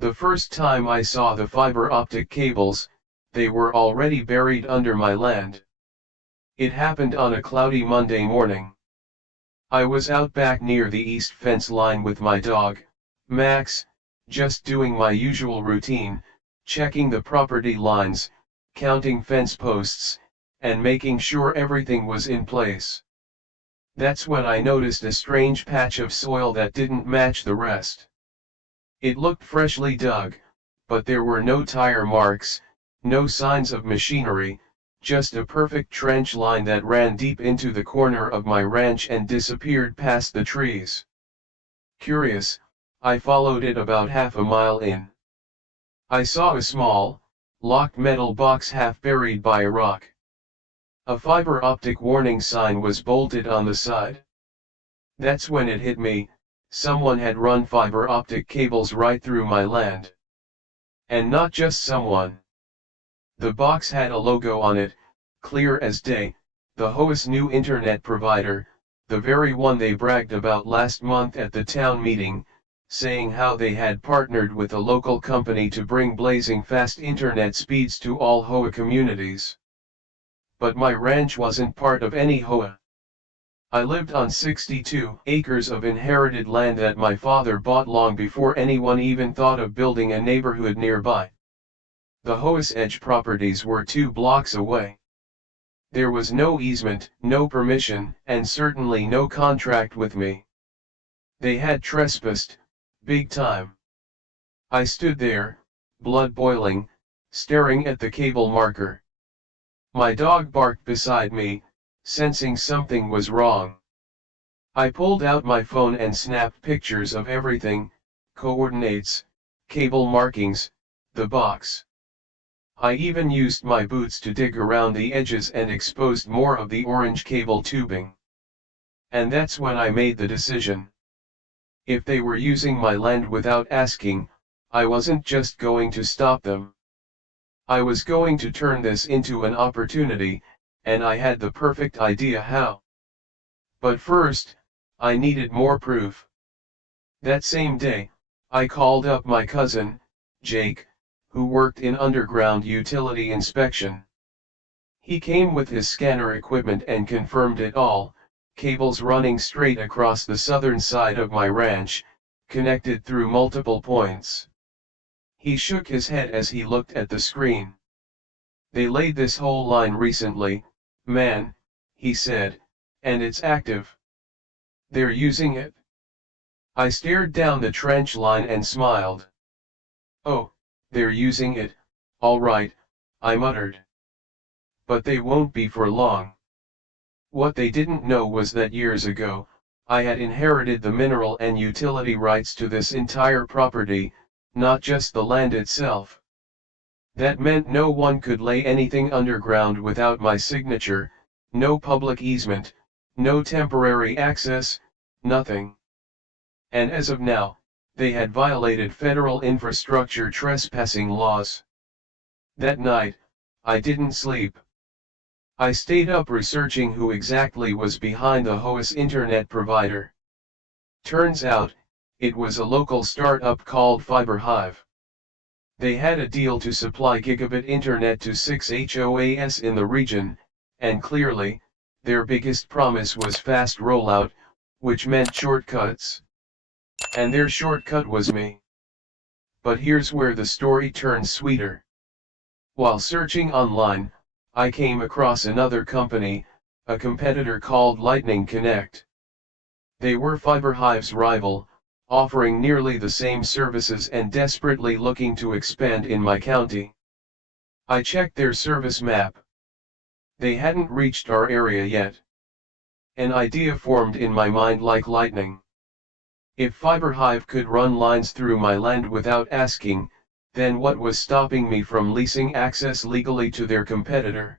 The first time I saw the fiber optic cables, they were already buried under my land. It happened on a cloudy Monday morning. I was out back near the east fence line with my dog, Max, just doing my usual routine, checking the property lines, counting fence posts, and making sure everything was in place. That's when I noticed a strange patch of soil that didn't match the rest. It looked freshly dug, but there were no tire marks, no signs of machinery, just a perfect trench line that ran deep into the corner of my ranch and disappeared past the trees. Curious, I followed it about half a mile in. I saw a small, locked metal box half buried by a rock. A fiber optic warning sign was bolted on the side. That's when it hit me, someone had run fiber optic cables right through my land. And not just someone. The box had a logo on it, clear as day, the HOA's new internet provider, the very one they bragged about last month at the town meeting, saying how they had partnered with a local company to bring blazing fast internet speeds to all HOA communities. But my ranch wasn't part of any HOA. I lived on 62 acres of inherited land that my father bought long before anyone even thought of building a neighborhood nearby. The HOA's edge properties were 2 blocks away. There was no easement, no permission, and certainly no contract with me. They had trespassed, big time. I stood there, blood boiling, staring at the cable marker. My dog barked beside me, sensing something was wrong. I pulled out my phone and snapped pictures of everything, coordinates, cable markings, the box. I even used my boots to dig around the edges and exposed more of the orange cable tubing. And that's when I made the decision. If they were using my land without asking, I wasn't just going to stop them. I was going to turn this into an opportunity, and I had the perfect idea how. But first, I needed more proof. That same day, I called up my cousin, Jake, who worked in underground utility inspection. He came with his scanner equipment and confirmed it all, cables running straight across the southern side of my ranch, connected through multiple points. He shook his head as he looked at the screen. They laid this whole line recently, man, he said, and it's active. They're using it. I stared down the trench line and smiled. Oh, they're using it, all right, I muttered. But they won't be for long. What they didn't know was that years ago, I had inherited the mineral and utility rights to this entire property, not just the land itself. That meant no one could lay anything underground without my signature, no public easement, no temporary access, nothing. And as of now, they had violated federal infrastructure trespassing laws. That night, I didn't sleep. I stayed up researching who exactly was behind the HOA's internet provider. Turns out, it was a local startup called FiberHive. They had a deal to supply gigabit internet to 6 HOAs in the region, and clearly, their biggest promise was fast rollout, which meant shortcuts. And their shortcut was me. But here's where the story turns sweeter. While searching online, I came across another company, a competitor called Lightning Connect. They were FiberHive's rival, offering nearly the same services and desperately looking to expand in my county. I checked their service map. They hadn't reached our area yet. An idea formed in my mind like lightning. If FiberHive could run lines through my land without asking, then what was stopping me from leasing access legally to their competitor?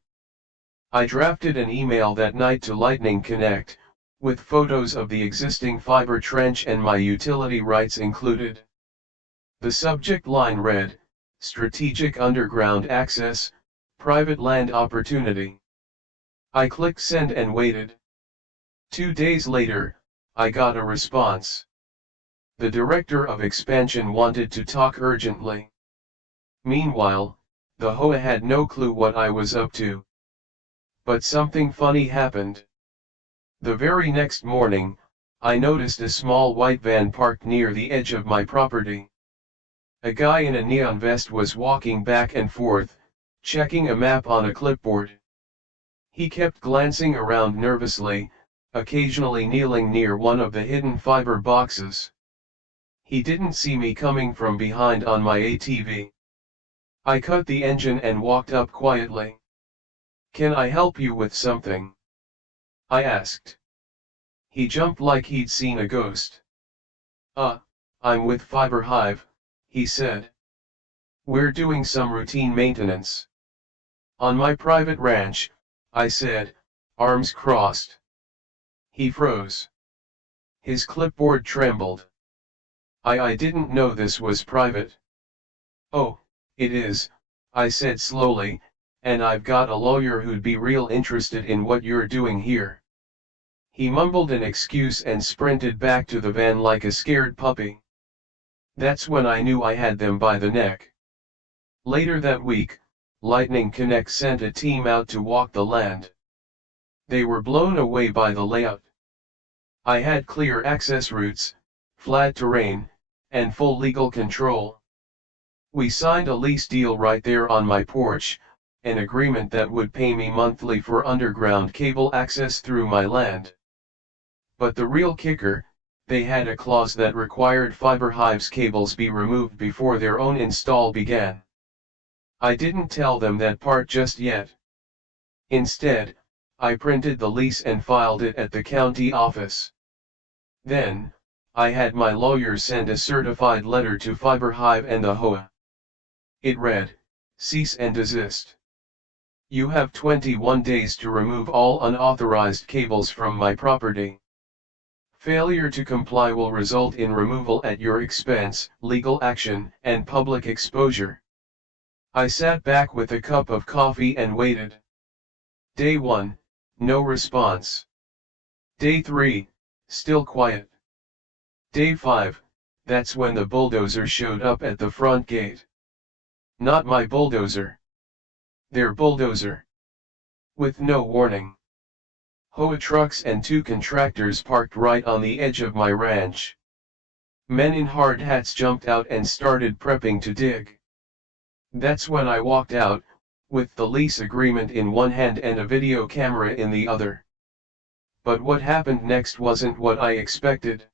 I drafted an email that night to Lightning Connect, with photos of the existing fiber trench and my utility rights included. The subject line read, Strategic Underground Access, Private Land Opportunity. I clicked send and waited. 2 days later, I got a response. The director of expansion wanted to talk urgently. Meanwhile, the HOA had no clue what I was up to. But something funny happened. The very next morning, I noticed a small white van parked near the edge of my property. A guy in a neon vest was walking back and forth, checking a map on a clipboard. He kept glancing around nervously, occasionally kneeling near one of the hidden fiber boxes. He didn't see me coming from behind on my ATV. I cut the engine and walked up quietly. "Can I help you with something?" I asked. He jumped like he'd seen a ghost. I'm with Fiber Hive," he said. "We're doing some routine maintenance on my private ranch," I said, arms crossed. He froze. His clipboard trembled. I didn't know this was private." "Oh, it is," I said slowly, "and I've got a lawyer who'd be real interested in what you're doing here." He mumbled an excuse and sprinted back to the van like a scared puppy. That's when I knew I had them by the neck. Later that week, Lightning Connect sent a team out to walk the land. They were blown away by the layout. I had clear access routes, flat terrain, and full legal control. We signed a lease deal right there on my porch, an agreement that would pay me monthly for underground cable access through my land. But the real kicker, they had a clause that required Fiber Hive's cables be removed before their own install began. I didn't tell them that part just yet. Instead, I printed the lease and filed it at the county office. Then, I had my lawyer send a certified letter to Fiber Hive and the HOA. It read, "Cease and desist. You have 21 days to remove all unauthorized cables from my property. Failure to comply will result in removal at your expense, legal action, and public exposure." I sat back with a cup of coffee and waited. Day 1, no response. Day 3, still quiet. Day 5, that's when the bulldozer showed up at the front gate. Not my bulldozer. Their bulldozer. With no warning. HOA trucks and 2 contractors parked right on the edge of my ranch. Men in hard hats jumped out and started prepping to dig. That's when I walked out, with the lease agreement in one hand and a video camera in the other. But what happened next wasn't what I expected.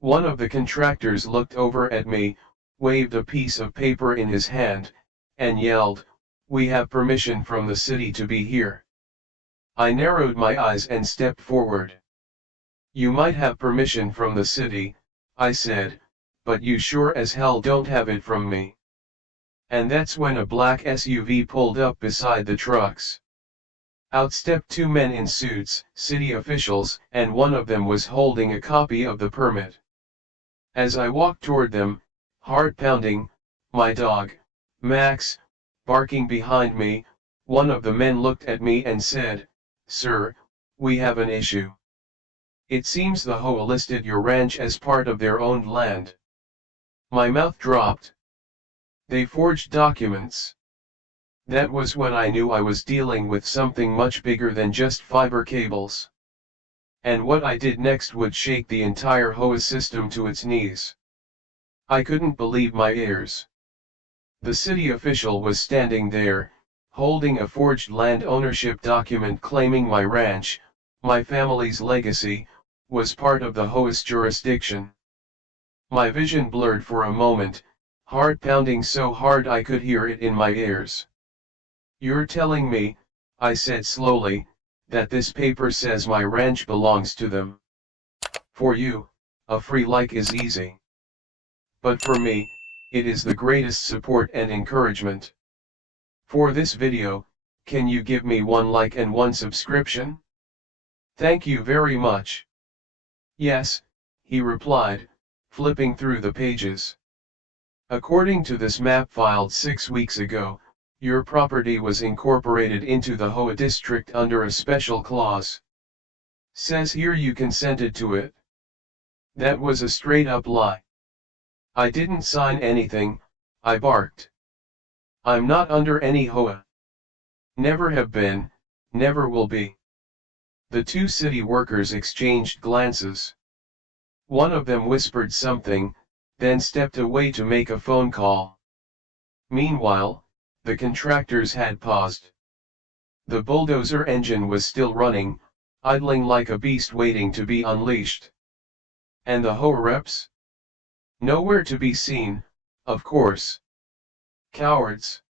One of the contractors looked over at me, waved a piece of paper in his hand, and yelled, "We have permission from the city to be here." I narrowed my eyes and stepped forward. "You might have permission from the city," I said, "but you sure as hell don't have it from me." And that's when a black SUV pulled up beside the trucks. Out stepped 2 men in suits, city officials, and one of them was holding a copy of the permit. As I walked toward them, heart pounding, my dog, Max, barking behind me, one of the men looked at me and said, "Sir, we have an issue. It seems the HOA listed your ranch as part of their owned land." My mouth dropped. They forged documents. That was when I knew I was dealing with something much bigger than just fiber cables. And what I did next would shake the entire HOA system to its knees. I couldn't believe my ears. The city official was standing there, holding a forged land ownership document claiming my ranch, my family's legacy, was part of the HOA's jurisdiction. My vision blurred for a moment, heart pounding so hard I could hear it in my ears. "You're telling me," I said slowly, "that this paper says my ranch belongs to them. For you, a free like is easy. But for me, it is the greatest support and encouragement. For this video, can you give me 1 like and 1 subscription? Thank you very much." "Yes," he replied, flipping through the pages. "According to this map filed 6 weeks ago, your property was incorporated into the HOA district under a special clause. Says here you consented to it. That was a straight up lie. I didn't sign anything, I barked. I'm not under any HOA. Never have been, never will be. The two city workers exchanged glances. One of them whispered something, then stepped away to make a phone call. Meanwhile, the contractors had paused. The bulldozer engine was still running, idling like a beast waiting to be unleashed. And the HOA reps? Nowhere to be seen, of course. Cowards.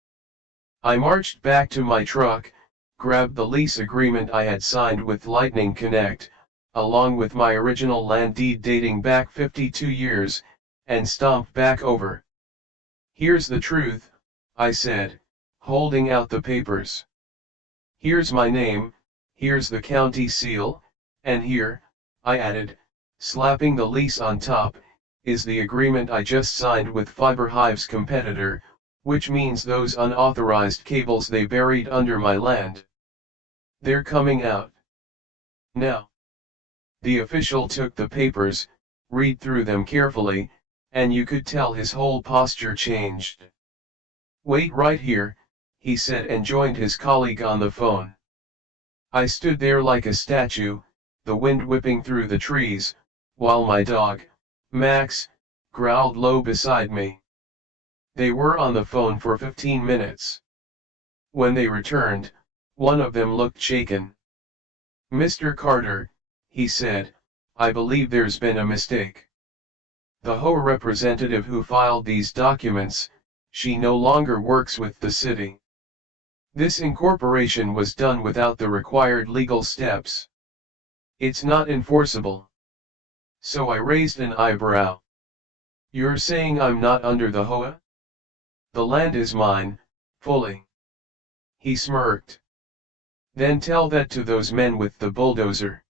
I marched back to my truck, grabbed the lease agreement I had signed with Lightning Connect, along with my original land deed dating back 52 years, and stomped back over. Here's the truth, I said, holding out the papers. Here's my name, here's the county seal, and here, I added, slapping the lease on top, is the agreement I just signed with Fiber Hive's competitor, which means those unauthorized cables they buried under my land. They're coming out. Now. The official took the papers, read through them carefully, and you could tell his whole posture changed. Wait right here, he said and joined his colleague on the phone. I stood there like a statue, the wind whipping through the trees, while my dog, Max, growled low beside me. They were on the phone for 15 minutes. When they returned, one of them looked shaken. Mr. Carter, he said, I believe there's been a mistake. The HOA representative who filed these documents, she no longer works with the city. This incorporation was done without the required legal steps. It's not enforceable. So I raised an eyebrow. You're saying I'm not under the HOA? The land is mine, fully. He smirked. Then tell that to those men with the bulldozer.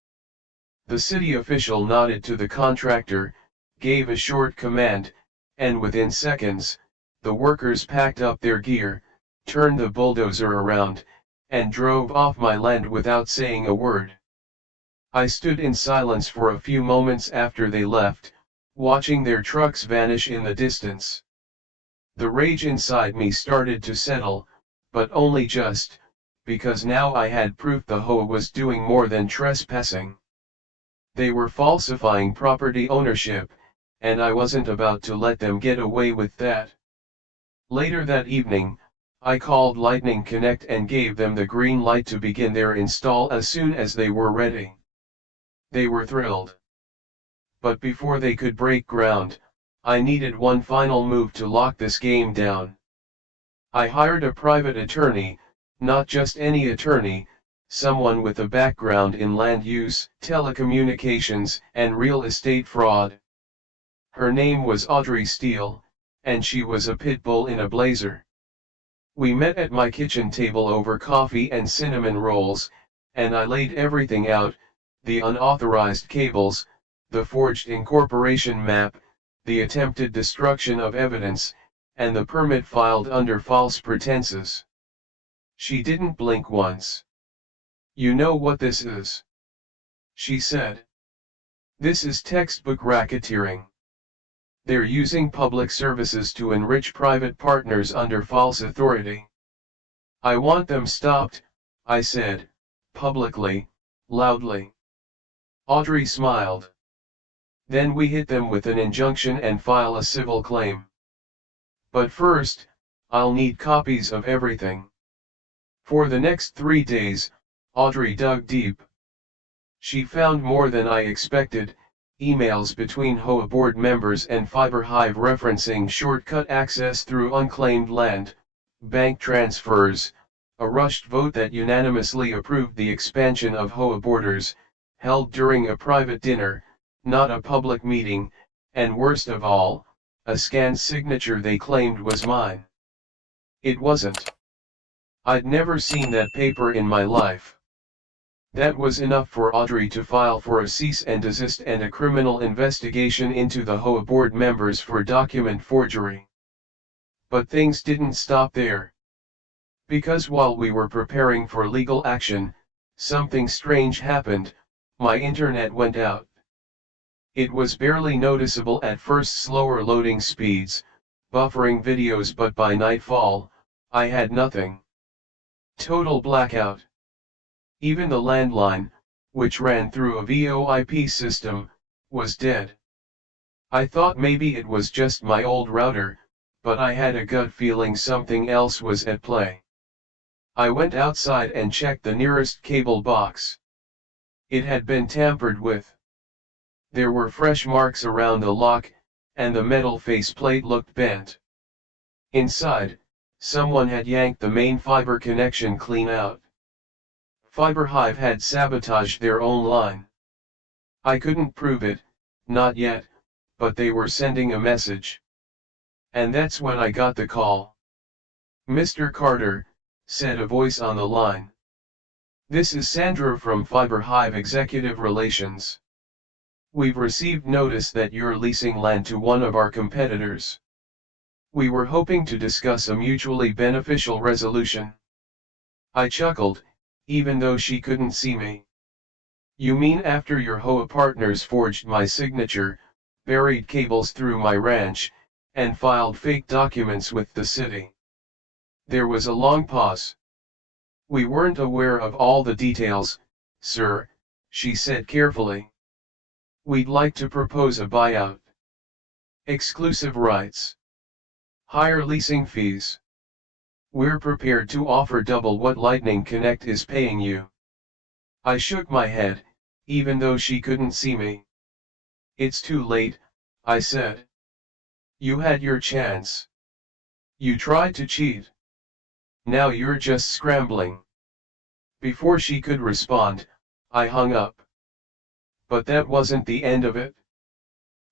The city official nodded to the contractor, gave a short command, and within seconds, the workers packed up their gear, turned the bulldozer around, and drove off my land without saying a word. I stood in silence for a few moments after they left, watching their trucks vanish in the distance. The rage inside me started to settle, but only just, because now I had proof the HOA was doing more than trespassing. They were falsifying property ownership, and I wasn't about to let them get away with that. Later that evening, I called Lightning Connect and gave them the green light to begin their install as soon as they were ready. They were thrilled. But before they could break ground, I needed one final move to lock this game down. I hired a private attorney, not just any attorney, someone with a background in land use, telecommunications, and real estate fraud. Her name was Audrey Steele, and she was a pit bull in a blazer. We met at my kitchen table over coffee and cinnamon rolls, and I laid everything out, the unauthorized cables, the forged incorporation map, the attempted destruction of evidence, and the permit filed under false pretenses. She didn't blink once. You know what this is? She said. This is textbook racketeering. They're using public services to enrich private partners under false authority. I want them stopped, I said, publicly, loudly. Audrey smiled. Then we hit them with an injunction and file a civil claim. But first, I'll need copies of everything. For the next 3 days, Audrey dug deep. She found more than I expected, emails between HOA board members and Fiber Hive referencing shortcut access through unclaimed land, bank transfers, a rushed vote that unanimously approved the expansion of HOA borders, held during a private dinner, not a public meeting, and worst of all, a scanned signature they claimed was mine. It wasn't. I'd never seen that paper in my life. That was enough for Audrey to file for a cease and desist and a criminal investigation into the HOA board members for document forgery. But things didn't stop there. Because while we were preparing for legal action, something strange happened. My internet went out. It was barely noticeable at first, slower loading speeds, buffering videos, but by nightfall, I had nothing. Total blackout. Even the landline, which ran through a VoIP system, was dead. I thought maybe it was just my old router, but I had a gut feeling something else was at play. I went outside and checked the nearest cable box. It had been tampered with. There were fresh marks around the lock, and the metal faceplate looked bent. Inside, someone had yanked the main fiber connection clean out. FiberHive had sabotaged their own line. I couldn't prove it, not yet, but they were sending a message. And that's when I got the call. "Mr. Carter," said a voice on the line. "This is Sandra from FiberHive Executive Relations. We've received notice that you're leasing land to one of our competitors. We were hoping to discuss a mutually beneficial resolution." I chuckled, even though she couldn't see me. "You mean after your HOA partners forged my signature, buried cables through my ranch, and filed fake documents with the city?" There was a long pause. "We weren't aware of all the details, sir," she said carefully. "We'd like to propose a buyout. Exclusive rights. Higher leasing fees. We're prepared to offer double what Lightning Connect is paying you." I shook my head, even though she couldn't see me. "It's too late," I said. "You had your chance. You tried to cheat. Now you're just scrambling." Before she could respond, I hung up. But that wasn't the end of it.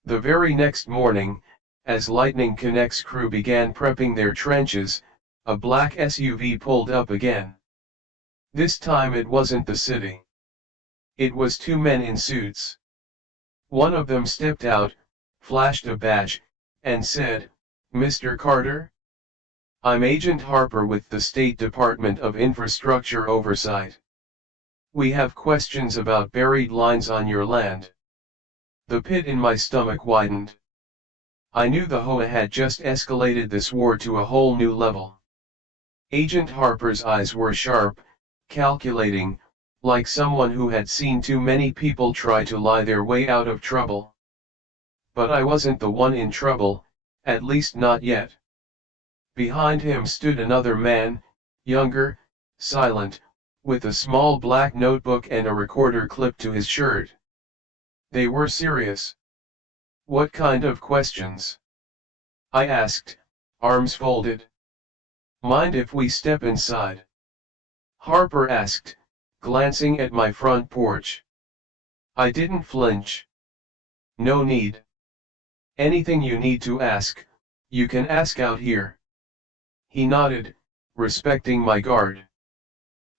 The very next morning, as Lightning Connect's crew began prepping their trenches, a black SUV pulled up again. This time it wasn't the city. It was two men in suits. One of them stepped out, flashed a badge, and said, "Mr. Carter? I'm Agent Harper with the State Department of Infrastructure Oversight. We have questions about buried lines on your land." The pit in my stomach widened. I knew the HOA had just escalated this war to a whole new level. Agent Harper's eyes were sharp, calculating, like someone who had seen too many people try to lie their way out of trouble. But I wasn't the one in trouble, at least not yet. Behind him stood another man, younger, silent, with a small black notebook and a recorder clipped to his shirt. They were serious. "What kind of questions?" I asked, arms folded. "Mind if we step inside?" Harper asked, glancing at my front porch. I didn't flinch. "No need. Anything you need to ask, you can ask out here." He nodded, respecting my guard.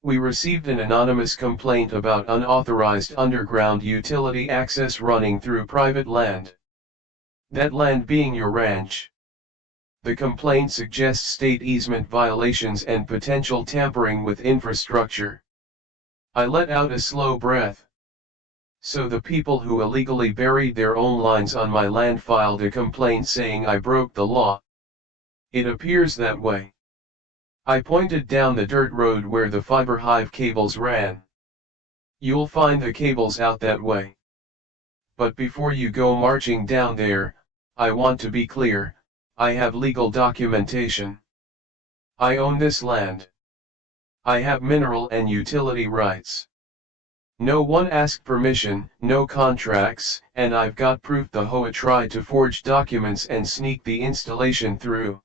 "We received an anonymous complaint about unauthorized underground utility access running through private land. That land being your ranch. The complaint suggests state easement violations and potential tampering with infrastructure." I let out a slow breath. So the people who illegally buried their own lines on my land filed a complaint saying I broke the law. It appears that way. I pointed down the dirt road where the FiberHive cables ran. "You'll find the cables out that way. But before you go marching down there, I want to be clear, I have legal documentation. I own this land. I have mineral and utility rights. No one asked permission, no contracts, and I've got proof the HOA tried to forge documents and sneak the installation through."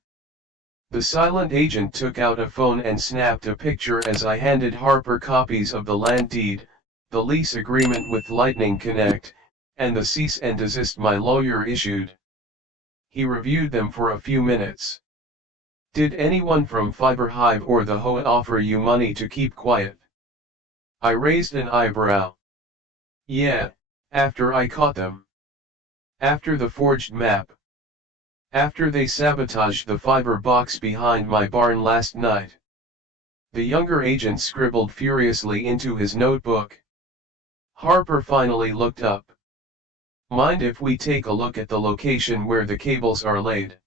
The silent agent took out a phone and snapped a picture as I handed Harper copies of the land deed, the lease agreement with Lightning Connect, and the cease and desist my lawyer issued. He reviewed them for a few minutes. "Did anyone from FiberHive or the HOA offer you money to keep quiet?" I raised an eyebrow. "Yeah, after I caught them. After the forged map. After they sabotaged the fiber box behind my barn last night." The younger agent scribbled furiously into his notebook. Harper finally looked up. Mind if we take a look at the location where the cables are laid?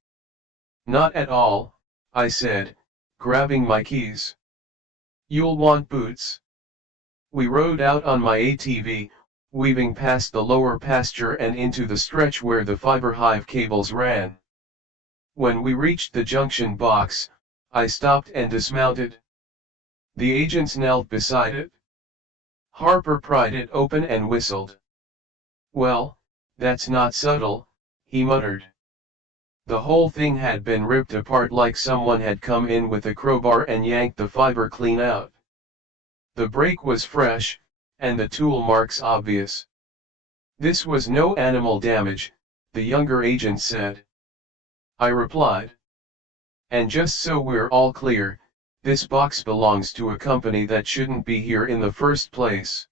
Not at all, I said, grabbing my keys. You'll want boots. We rode out on my ATV, weaving past the lower pasture and into the stretch where the fiber hive cables ran. When we reached the junction box, I stopped and dismounted. The agents knelt beside it. Harper pried it open and whistled. "Well, that's not subtle," he muttered. The whole thing had been ripped apart like someone had come in with a crowbar and yanked the fiber clean out. The break was fresh, and the tool marks obvious. This was no animal damage, the younger agent said. I replied. And just so we're all clear, this box belongs to a company that shouldn't be here in the first place.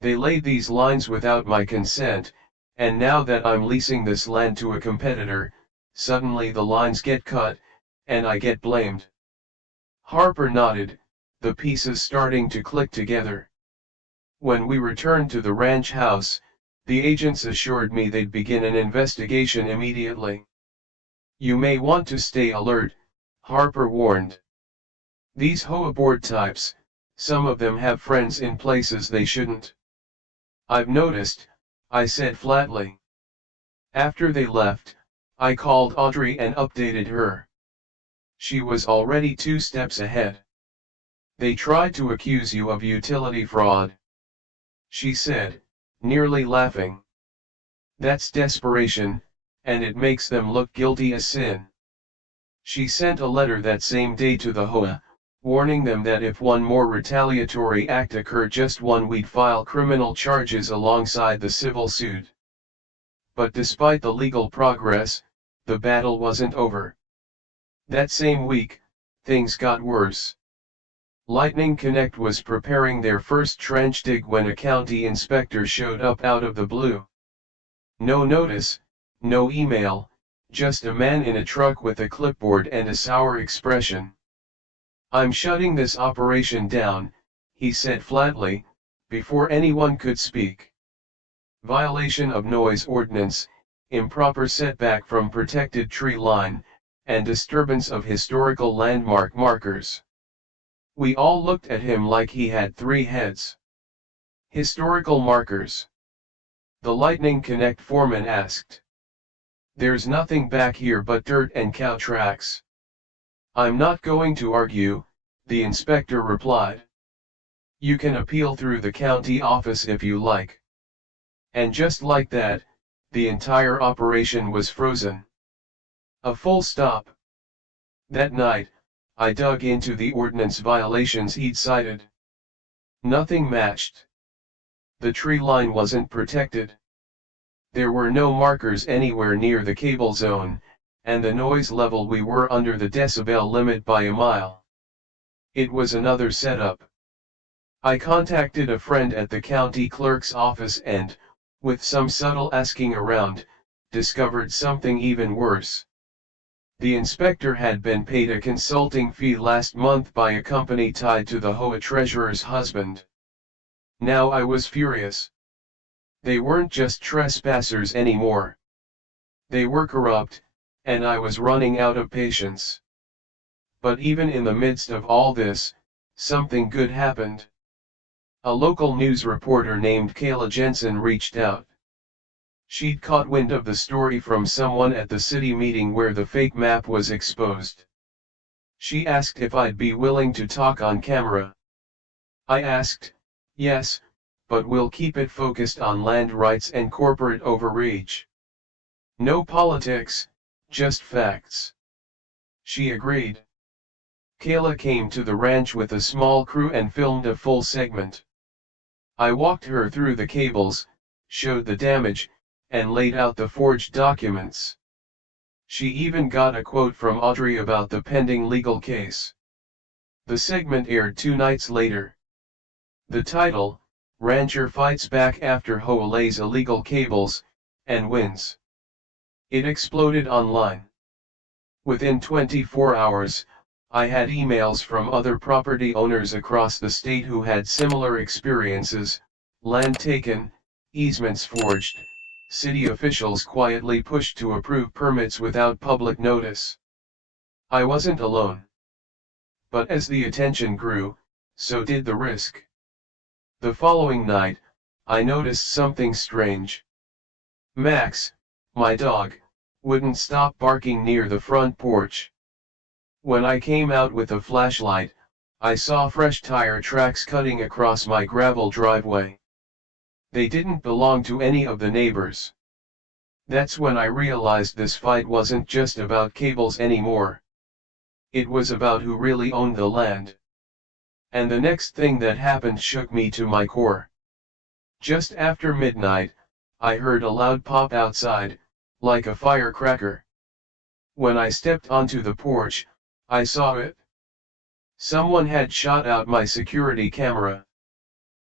They laid these lines without my consent, and now that I'm leasing this land to a competitor, suddenly the lines get cut, and I get blamed. Harper nodded, the pieces starting to click together. When we returned to the ranch house, the agents assured me they'd begin an investigation immediately. You may want to stay alert, Harper warned. These HOA board types, some of them have friends in places they shouldn't. I've noticed, I said flatly. After they left, I called Audrey and updated her. She was already 2 steps ahead. They tried to accuse you of utility fraud, she said, nearly laughing. That's desperation, and it makes them look guilty as sin. She sent a letter that same day to the HOA, warning them that if one more retaliatory act occurred just one we'd file criminal charges alongside the civil suit. But despite the legal progress, the battle wasn't over. That same week, things got worse. Lightning Connect was preparing their first trench dig when a county inspector showed up out of the blue. No notice, no email, just a man in a truck with a clipboard and a sour expression. I'm shutting this operation down, he said flatly, before anyone could speak. Violation of noise ordinance, improper setback from protected tree line, and disturbance of historical landmark markers. We all looked at him like he had 3 heads. Historical markers? The Lightning Connect foreman asked. There's nothing back here but dirt and cow tracks. I'm not going to argue, the inspector replied. You can appeal through the county office if you like. And just like that, the entire operation was frozen. A full stop. That night, I dug into the ordinance violations he'd cited. Nothing matched. The tree line wasn't protected. There were no markers anywhere near the cable zone, and the noise level we were under the decibel limit by a mile. It was another setup. I contacted a friend at the county clerk's office and, with some subtle asking around, discovered something even worse. The inspector had been paid a consulting fee last month by a company tied to the HOA treasurer's husband. Now I was furious. They weren't just trespassers anymore. They were corrupt, and I was running out of patience. But even in the midst of all this, something good happened. A local news reporter named Kayla Jensen reached out. She'd caught wind of the story from someone at the city meeting where the fake map was exposed. She asked if I'd be willing to talk on camera. I asked, yes, but we'll keep it focused on land rights and corporate overreach. No politics, just facts. She agreed. Kayla came to the ranch with a small crew and filmed a full segment. I walked her through the cables, showed the damage, and laid out the forged documents. She even got a quote from Audrey about the pending legal case. The segment aired 2 nights later. The title, Rancher Fights Back After HOA Lays Illegal Cables, and Wins. It exploded online. Within 24 hours, I had emails from other property owners across the state who had similar experiences: land taken, easements forged, city officials quietly pushed to approve permits without public notice. I wasn't alone. But as the attention grew, so did the risk. The following night, I noticed something strange. Max, my dog, wouldn't stop barking near the front porch. When I came out with a flashlight, I saw fresh tire tracks cutting across my gravel driveway. They didn't belong to any of the neighbors. That's when I realized this fight wasn't just about cables anymore. It was about who really owned the land. And the next thing that happened shook me to my core. Just after midnight, I heard a loud pop outside, like a firecracker. When I stepped onto the porch, I saw it. Someone had shot out my security camera.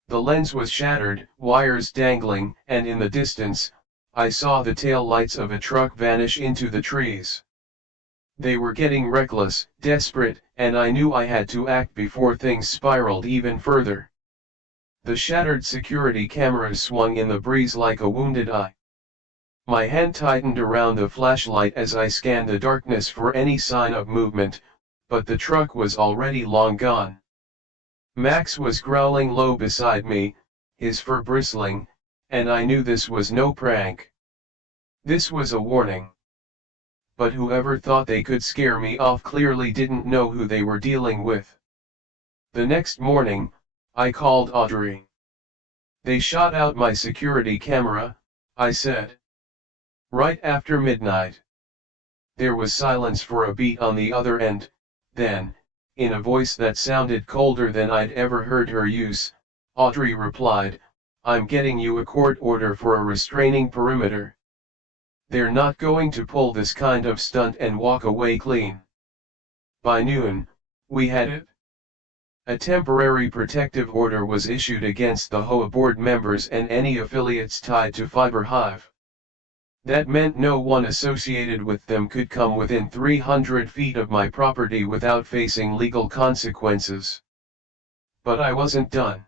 The lens was shattered, wires dangling, and in the distance, I saw the tail lights of a truck vanish into the trees. They were getting reckless, desperate, and I knew I had to act before things spiraled even further. The shattered security cameras swung in the breeze like a wounded eye. My hand tightened around the flashlight as I scanned the darkness for any sign of movement, but the truck was already long gone. Max was growling low beside me, his fur bristling, and I knew this was no prank. This was a warning. But whoever thought they could scare me off clearly didn't know who they were dealing with. The next morning, I called Audrey. "They shot out my security camera," I said. "Right after midnight." There was silence for a beat on the other end, then, in a voice that sounded colder than I'd ever heard her use, Audrey replied, "I'm getting you a court order for a restraining perimeter. They're not going to pull this kind of stunt and walk away clean." By noon, we had it. A temporary protective order was issued against the HOA board members and any affiliates tied to Fiber Hive. That meant no one associated with them could come within 300 feet of my property without facing legal consequences. But I wasn't done.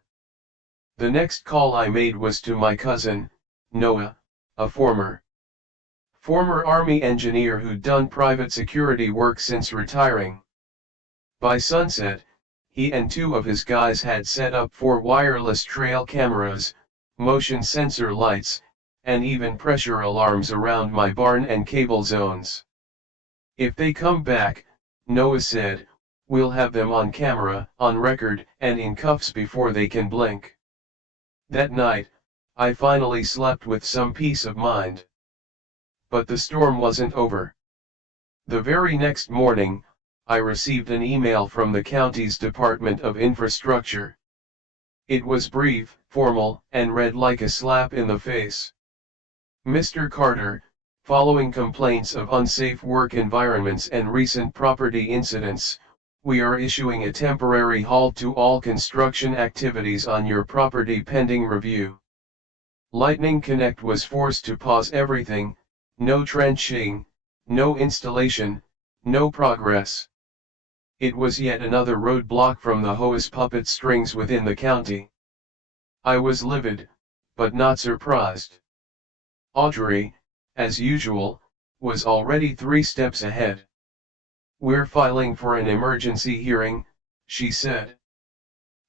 The next call I made was to my cousin, Noah, a former Army engineer who'd done private security work since retiring. By sunset, he and two of his guys had set up 4 wireless trail cameras, motion sensor lights, and even pressure alarms around my barn and cable zones. "If they come back," Noah said, "we'll have them on camera, on record, and in cuffs before they can blink." That night, I finally slept with some peace of mind. But the storm wasn't over. The very next morning, I received an email from the county's Department of Infrastructure. It was brief, formal, and read like a slap in the face. "Mr. Carter, following complaints of unsafe work environments and recent property incidents, we are issuing a temporary halt to all construction activities on your property pending review." Lightning Connect was forced to pause everything. No trenching, no installation, no progress. It was yet another roadblock from the HOA's puppet strings within the county. I was livid, but not surprised. Audrey, as usual, was already 3 steps ahead. "We're filing for an emergency hearing," she said.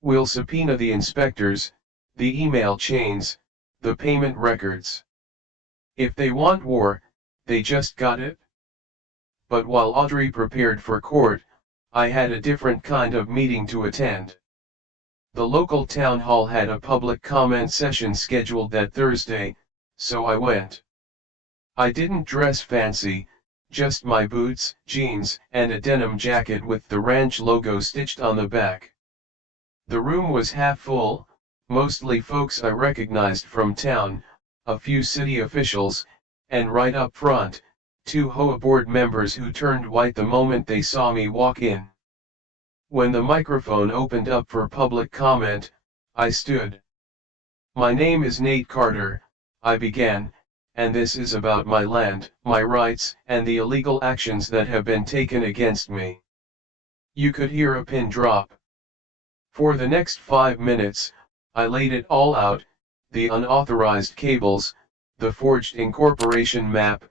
"We'll subpoena the inspectors, the email chains, the payment records. If they want war, they just got it." But while Audrey prepared for court, I had a different kind of meeting to attend. The local town hall had a public comment session scheduled that Thursday, so I went. I didn't dress fancy, just my boots, jeans, and a denim jacket with the ranch logo stitched on the back. The room was half full, mostly folks I recognized from town, a few city officials, and right up front, 2 HOA board members who turned white the moment they saw me walk in. When the microphone opened up for public comment, I stood. "My name is Nate Carter," I began, "and this is about my land, my rights, and the illegal actions that have been taken against me." You could hear a pin drop. For the next 5 minutes, I laid it all out: the unauthorized cables, the forged incorporation map,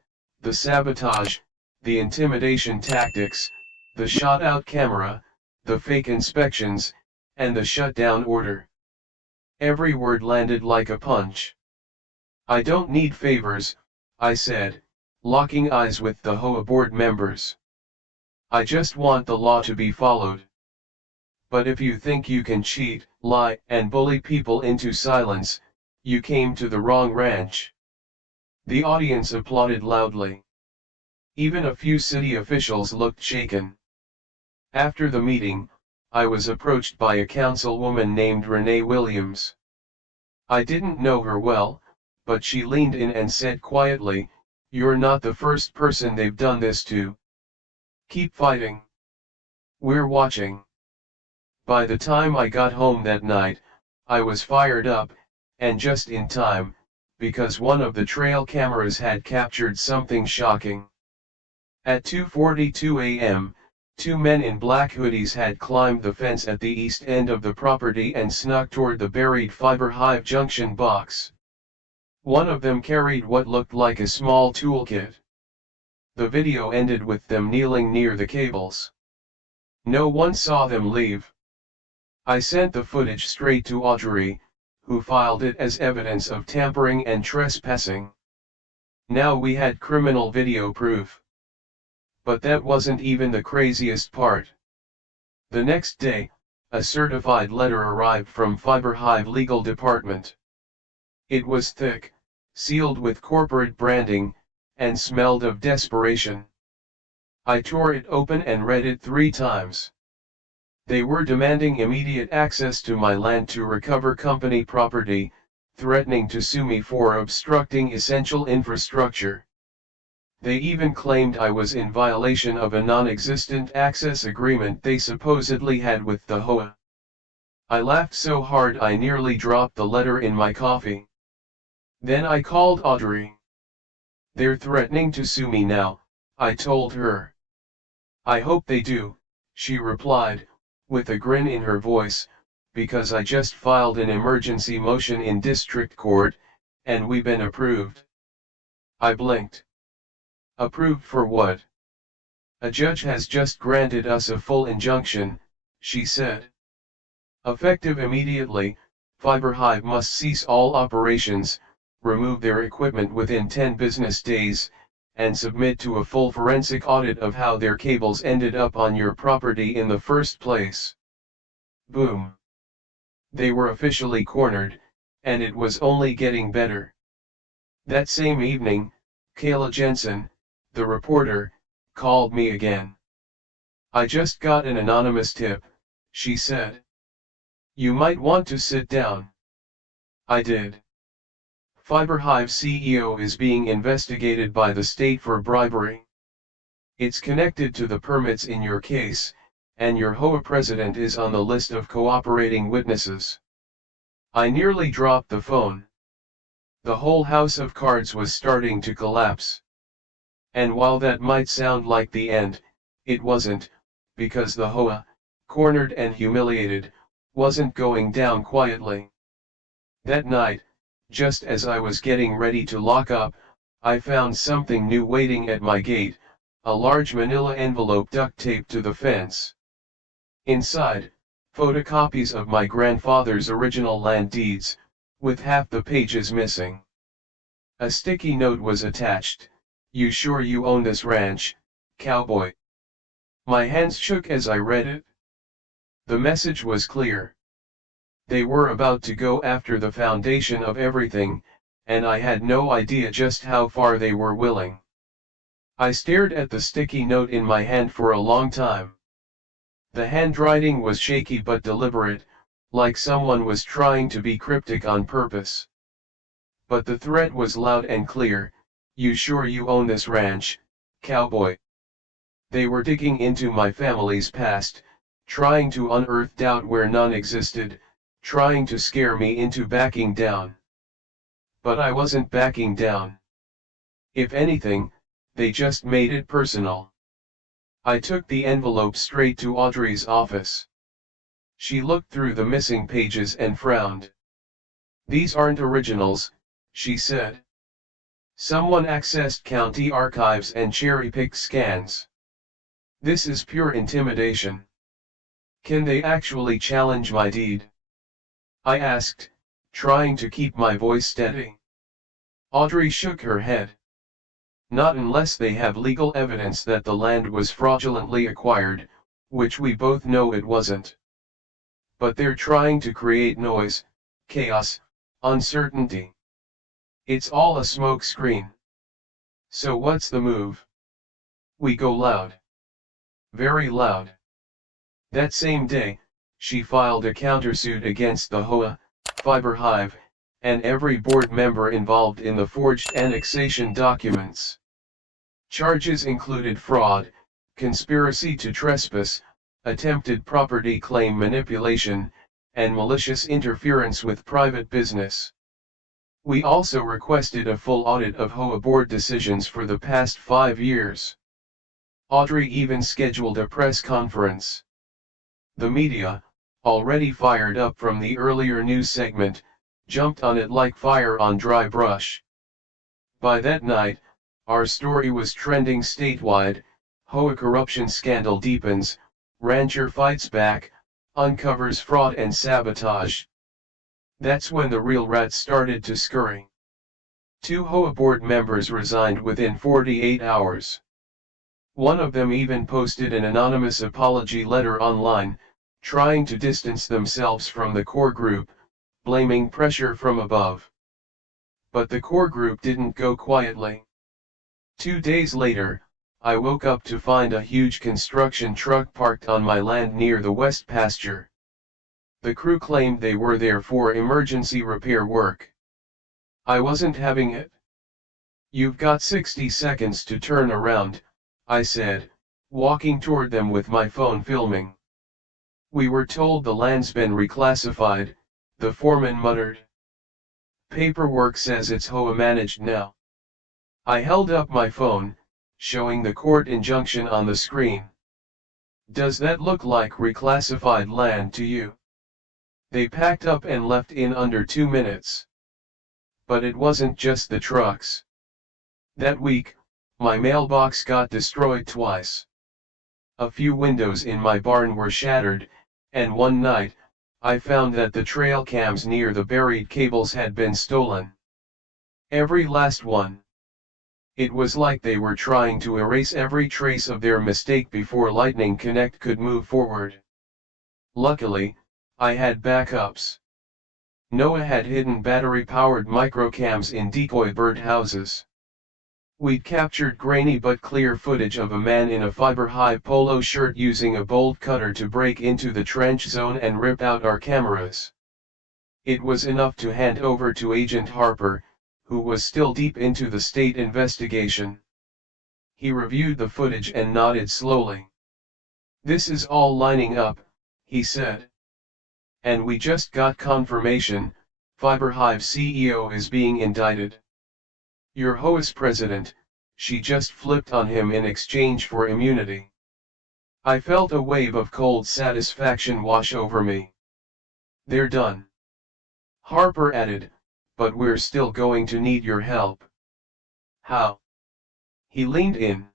the sabotage, the intimidation tactics, the shot-out camera, the fake inspections, and the shutdown order. Every word landed like a punch. "I don't need favors," I said, locking eyes with the HOA board members. "I just want the law to be followed. But if you think you can cheat, lie, and bully people into silence, you came to the wrong ranch." The audience applauded loudly. Even a few city officials looked shaken. After the meeting, I was approached by a councilwoman named Renee Williams. I didn't know her well, but she leaned in and said quietly, "You're not the first person they've done this to. Keep fighting. We're watching." By the time I got home that night, I was fired up, and just in time, because one of the trail cameras had captured something shocking. At 2:42 a.m., two men in black hoodies had climbed the fence at the east end of the property and snuck toward the buried fiber hive junction box. One of them carried what looked like a small toolkit. The video ended with them kneeling near the cables. No one saw them leave. I sent the footage straight to Audrey, who filed it as evidence of tampering and trespassing. Now we had criminal video proof. But that wasn't even the craziest part. The next day, a certified letter arrived from Fiber Hive Legal Department. It was thick, sealed with corporate branding, and smelled of desperation. I tore it open and read it 3 times. They were demanding immediate access to my land to recover company property, threatening to sue me for obstructing essential infrastructure. They even claimed I was in violation of a non-existent access agreement they supposedly had with the HOA. I laughed so hard I nearly dropped the letter in my coffee. Then I called Audrey. "They're threatening to sue me now," I told her. "I hope they do," she replied, with a grin in her voice, "because I just filed an emergency motion in district court, and we've been approved." I blinked. "Approved for what?" "A judge has just granted us a full injunction," she said. "Effective immediately, Fiber Hive must cease all operations, remove their equipment within 10 business days, and submit to a full forensic audit of how their cables ended up on your property in the first place." Boom. They were officially cornered, and it was only getting better. That same evening, Kayla Jensen, the reporter, called me again. "I just got an anonymous tip," she said. "You might want to sit down." I did. Fiber Hive CEO is being investigated by the state for bribery. It's connected to the permits in your case, and your HOA president is on the list of cooperating witnesses. I nearly dropped the phone. The whole house of cards was starting to collapse. And while that might sound like the end, it wasn't, because the HOA, cornered and humiliated, wasn't going down quietly. That night, just as I was getting ready to lock up, I found something new waiting at my gate, a large manila envelope duct taped to the fence. Inside, photocopies of my grandfather's original land deeds, with half the pages missing. A sticky note was attached: "You sure you own this ranch, cowboy?" My hands shook as I read it. The message was clear. They were about to go after the foundation of everything, and I had no idea just how far they were willing. I stared at the sticky note in my hand for a long time. The handwriting was shaky but deliberate, like someone was trying to be cryptic on purpose. But the threat was loud and clear: "You sure you own this ranch, cowboy?" They were digging into my family's past, trying to unearth doubt where none existed, trying to scare me into backing down. But I wasn't backing down. If anything, they just made it personal. I took the envelope straight to Audrey's office. She looked through the missing pages and frowned. "These aren't originals," she said. Someone accessed county archives and cherry-picked scans. This is pure intimidation. Can they actually challenge my deed? I asked, trying to keep my voice steady. Audrey shook her head. Not unless they have legal evidence that the land was fraudulently acquired, which we both know it wasn't. But they're trying to create noise, chaos, uncertainty. It's all a smokescreen. So what's the move? We go loud. Very loud. That same day, she filed a countersuit against the HOA, Fiber Hive, and every board member involved in the forged annexation documents. Charges included fraud, conspiracy to trespass, attempted property claim manipulation, and malicious interference with private business. We also requested a full audit of HOA board decisions for the past 5 years. Audrey even scheduled a press conference. The media, already fired up from the earlier news segment, jumped on it like fire on dry brush. By that night, our story was trending statewide. HOA corruption scandal deepens, rancher fights back, uncovers fraud and sabotage. That's when the real rats started to scurry. 2 HOA board members resigned within 48 hours. One of them even posted an anonymous apology letter online, trying to distance themselves from the core group, blaming pressure from above. But the core group didn't go quietly. 2 days later, I woke up to find a huge construction truck parked on my land near the west pasture. The crew claimed they were there for emergency repair work. I wasn't having it. "You've got 60 seconds to turn around," I said, walking toward them with my phone filming. "We were told the land's been reclassified," the foreman muttered. "Paperwork says it's HOA managed now." I held up my phone, showing the court injunction on the screen. "Does that look like reclassified land to you?" They packed up and left in under 2 minutes. But it wasn't just the trucks. That week, my mailbox got destroyed twice. A few windows in my barn were shattered, and one night, I found that the trail cams near the buried cables had been stolen. Every last one. It was like they were trying to erase every trace of their mistake before Lightning Connect could move forward. Luckily, I had backups. NOAA had hidden battery-powered microcams in decoy birdhouses. We'd captured grainy but clear footage of a man in a fiber hive polo shirt using a bolt cutter to break into the trench zone and rip out our cameras. It was enough to hand over to Agent Harper, who was still deep into the state investigation. He reviewed the footage and nodded slowly. "This is all lining up," he said. "And we just got confirmation, FiberHive CEO is being indicted. Your HOA's president," she just flipped on him in exchange for immunity. I felt a wave of cold satisfaction wash over me. "They're done." Harper added, "But we're still going to need your help." "How?" He leaned in.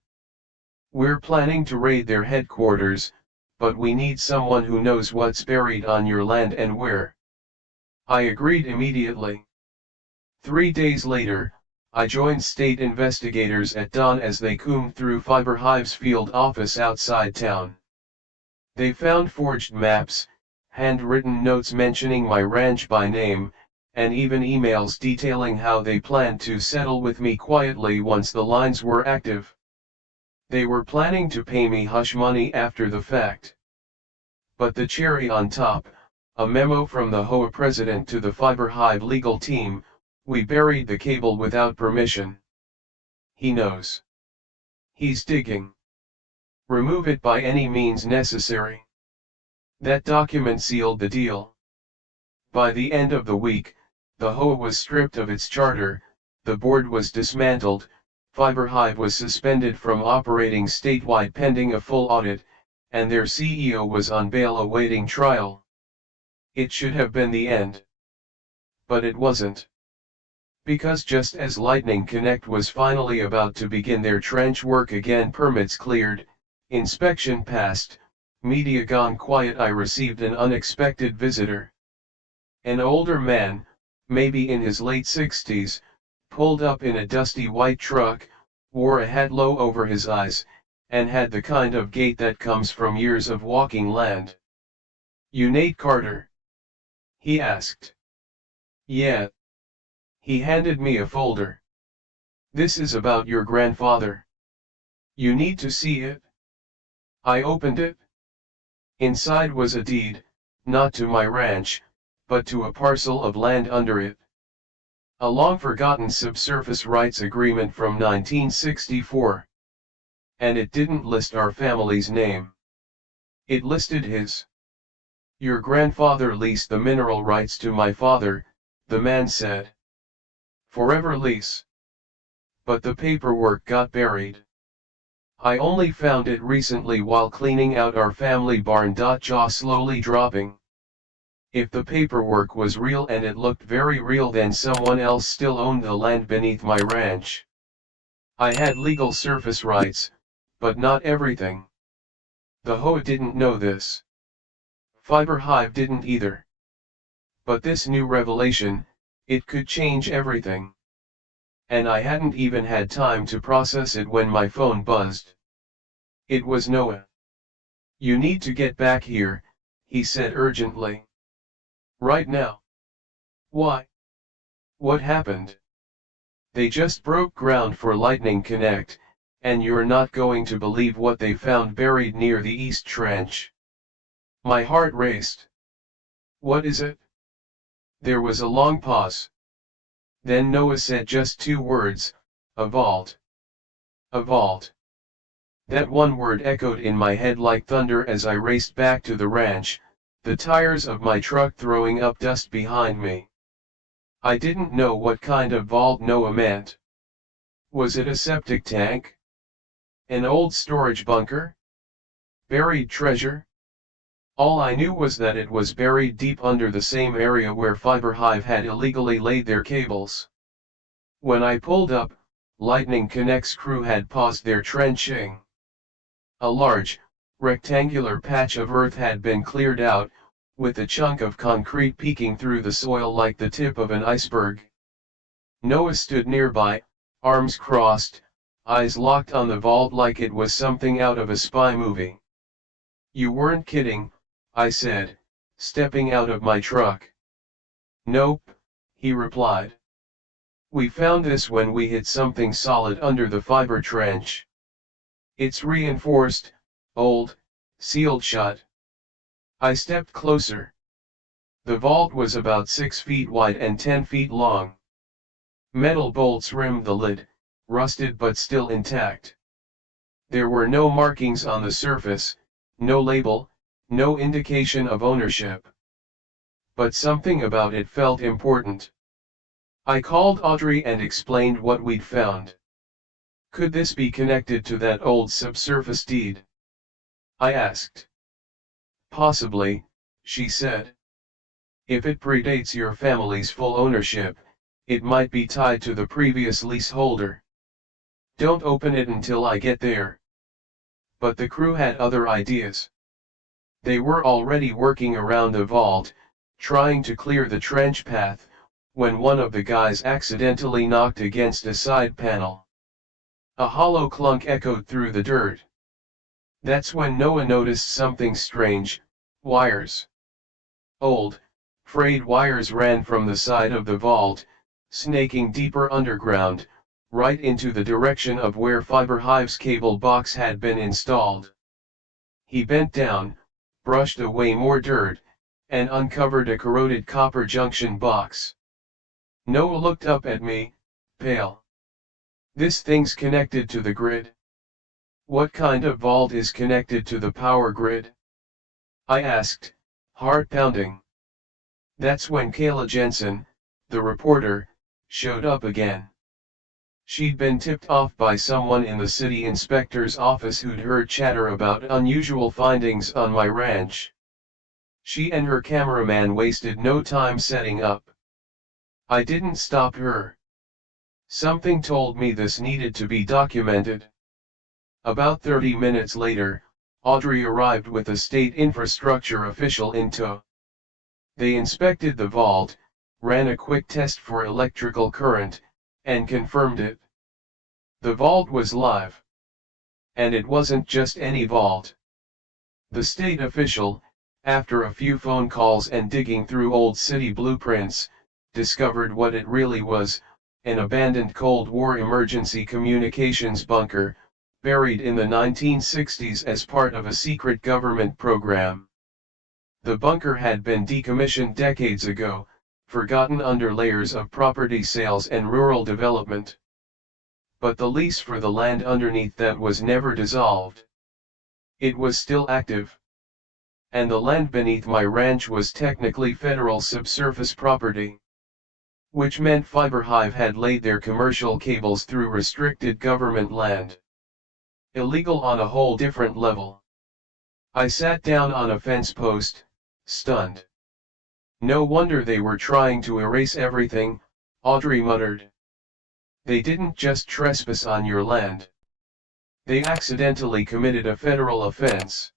"We're planning to raid their headquarters, but we need someone who knows what's buried on your land and where." I agreed immediately. 3 days later, I joined state investigators at dawn as they combed through FiberHive's field office outside town. They found forged maps, handwritten notes mentioning my ranch by name, and even emails detailing how they planned to settle with me quietly once the lines were active. They were planning to pay me hush money after the fact. But the cherry on top, a memo from the HOA president to the FiberHive legal team: "We buried the cable without permission. He knows. He's digging. Remove it by any means necessary." That document sealed the deal. By the end of the week, the HOA was stripped of its charter, the board was dismantled, FiberHive was suspended from operating statewide pending a full audit, and their CEO was on bail awaiting trial. It should have been the end. But it wasn't. Because just as Lightning Connect was finally about to begin their trench work again, permits cleared, inspection passed, media gone quiet, I received an unexpected visitor. An older man, maybe in his late 60s, pulled up in a dusty white truck, wore a hat low over his eyes, and had the kind of gait that comes from years of walking land. "You Nate Carter?" he asked. "Yeah." He handed me a folder. "This is about your grandfather. You need to see it." I opened it. Inside was a deed, not to my ranch, but to a parcel of land under it. A long-forgotten subsurface rights agreement from 1964. And it didn't list our family's name. It listed his. "Your grandfather leased the mineral rights to my father," the man said. "Forever lease." But the paperwork got buried. I only found it recently while cleaning out our family barn. Jaw slowly dropping. If the paperwork was real, and it looked very real, then someone else still owned the land beneath my ranch. I had legal surface rights, but not everything. The HOA didn't know this. Fiber Hive didn't either. But this new revelation, it could change everything. And I hadn't even had time to process it when my phone buzzed. It was Noah. "You need to get back here," he said urgently. "Right now." "Why? What happened?" "They just broke ground for Lightning Connect, and you're not going to believe what they found buried near the East Trench." My heart raced. "What is it?" There was a long pause. Then Noah said just two words: "A vault." A vault. That one word echoed in my head like thunder as I raced back to the ranch, the tires of my truck throwing up dust behind me. I didn't know what kind of vault Noah meant. Was it a septic tank? An old storage bunker? Buried treasure? All I knew was that it was buried deep under the same area where Fiber Hive had illegally laid their cables. When I pulled up, Lightning Connect's crew had paused their trenching. A large, rectangular patch of earth had been cleared out, with a chunk of concrete peeking through the soil like the tip of an iceberg. Noah stood nearby, arms crossed, eyes locked on the vault like it was something out of a spy movie. "You weren't kidding," I said, stepping out of my truck. "Nope," he replied. "We found this when we hit something solid under the fiber trench. It's reinforced, old, sealed shut." I stepped closer. The vault was about 6 feet wide and 10 feet long. Metal bolts rimmed the lid, rusted but still intact. There were no markings on the surface, no label, no indication of ownership. But something about it felt important. I called Audrey and explained what we'd found. "Could this be connected to that old subsurface deed?" I asked. "Possibly," she said. "If it predates your family's full ownership, it might be tied to the previous leaseholder. Don't open it until I get there." But the crew had other ideas. They were already working around the vault, trying to clear the trench path, when one of the guys accidentally knocked against a side panel. A hollow clunk echoed through the dirt. That's when Noah noticed something strange: wires. Old, frayed wires ran from the side of the vault, snaking deeper underground, right into the direction of where Fiber Hive's cable box had been installed. He bent down, brushed away more dirt, and uncovered a corroded copper junction box. Noah looked up at me, pale. "This thing's connected to the grid." "What kind of vault is connected to the power grid?" I asked, heart pounding. That's when Kayla Jensen, the reporter, showed up again. She'd been tipped off by someone in the city inspector's office who'd heard chatter about unusual findings on my ranch. She and her cameraman wasted no time setting up. I didn't stop her. Something told me this needed to be documented. About 30 minutes later, Audrey arrived with a state infrastructure official in tow. They inspected the vault, ran a quick test for electrical current, and confirmed it. The vault was live. And it wasn't just any vault. The state official, after a few phone calls and digging through old city blueprints, discovered what it really was, an abandoned Cold War emergency communications bunker, buried in the 1960s as part of a secret government program. The bunker had been decommissioned decades ago, forgotten under layers of property sales and rural development. But the lease for the land underneath that was never dissolved. It was still active. And the land beneath my ranch was technically federal subsurface property. Which meant FiberHive had laid their commercial cables through restricted government land. Illegal on a whole different level. I sat down on a fence post, stunned. No wonder they were trying to erase everything, Audrey muttered. They didn't just trespass on your land. They accidentally committed a federal offense.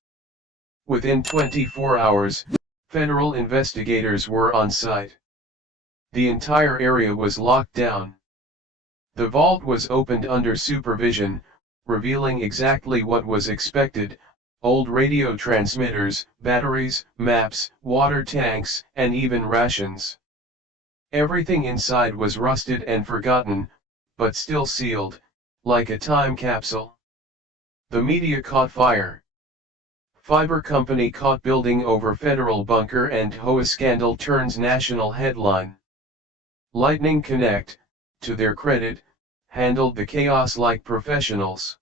Within 24 hours, federal investigators were on site. The entire area was locked down. The vault was opened under supervision, revealing exactly what was expected: old radio transmitters, batteries, maps, water tanks, and even rations. Everything inside was rusted and forgotten, but still sealed, like a time capsule. The media caught fire. Fiber company caught building over federal bunker and HOA scandal turns national headline. Lightning Connect, to their credit, handled the chaos like professionals.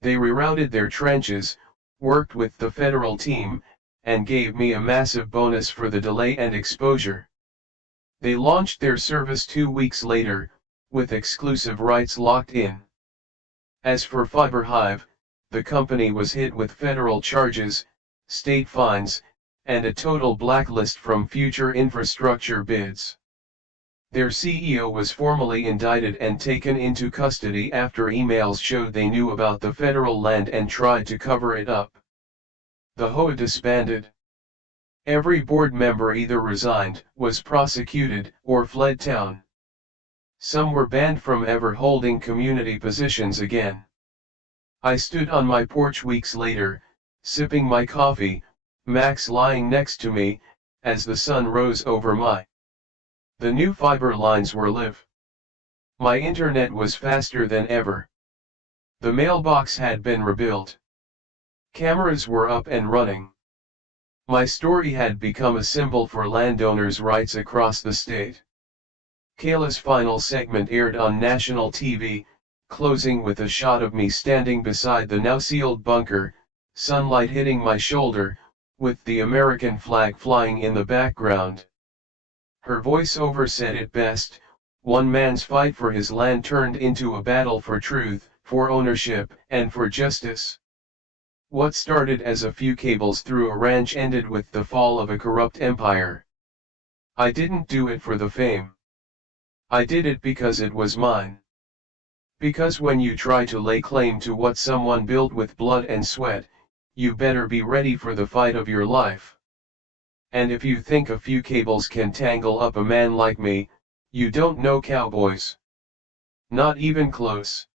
They rerouted their trenches, worked with the federal team, and gave me a massive bonus for the delay and exposure. They launched their service 2 weeks later, with exclusive rights locked in. As for FiberHive, the company was hit with federal charges, state fines, and a total blacklist from future infrastructure bids. Their CEO was formally indicted and taken into custody after emails showed they knew about the federal land and tried to cover it up. The HOA disbanded. Every board member either resigned, was prosecuted, or fled town. Some were banned from ever holding community positions again. I stood on my porch weeks later, sipping my coffee, Max lying next to me, as the sun rose over The new fiber lines were live. My internet was faster than ever. The mailbox had been rebuilt. Cameras were up and running. My story had become a symbol for landowners' rights across the state. Kayla's final segment aired on national TV, closing with a shot of me standing beside the now sealed bunker, sunlight hitting my shoulder, with the American flag flying in the background. Her voiceover said it best: one man's fight for his land turned into a battle for truth, for ownership, and for justice. What started as a few cables through a ranch ended with the fall of a corrupt empire. I didn't do it for the fame. I did it because it was mine. Because when you try to lay claim to what someone built with blood and sweat, you better be ready for the fight of your life. And if you think a few cables can tangle up a man like me, you don't know cowboys. Not even close.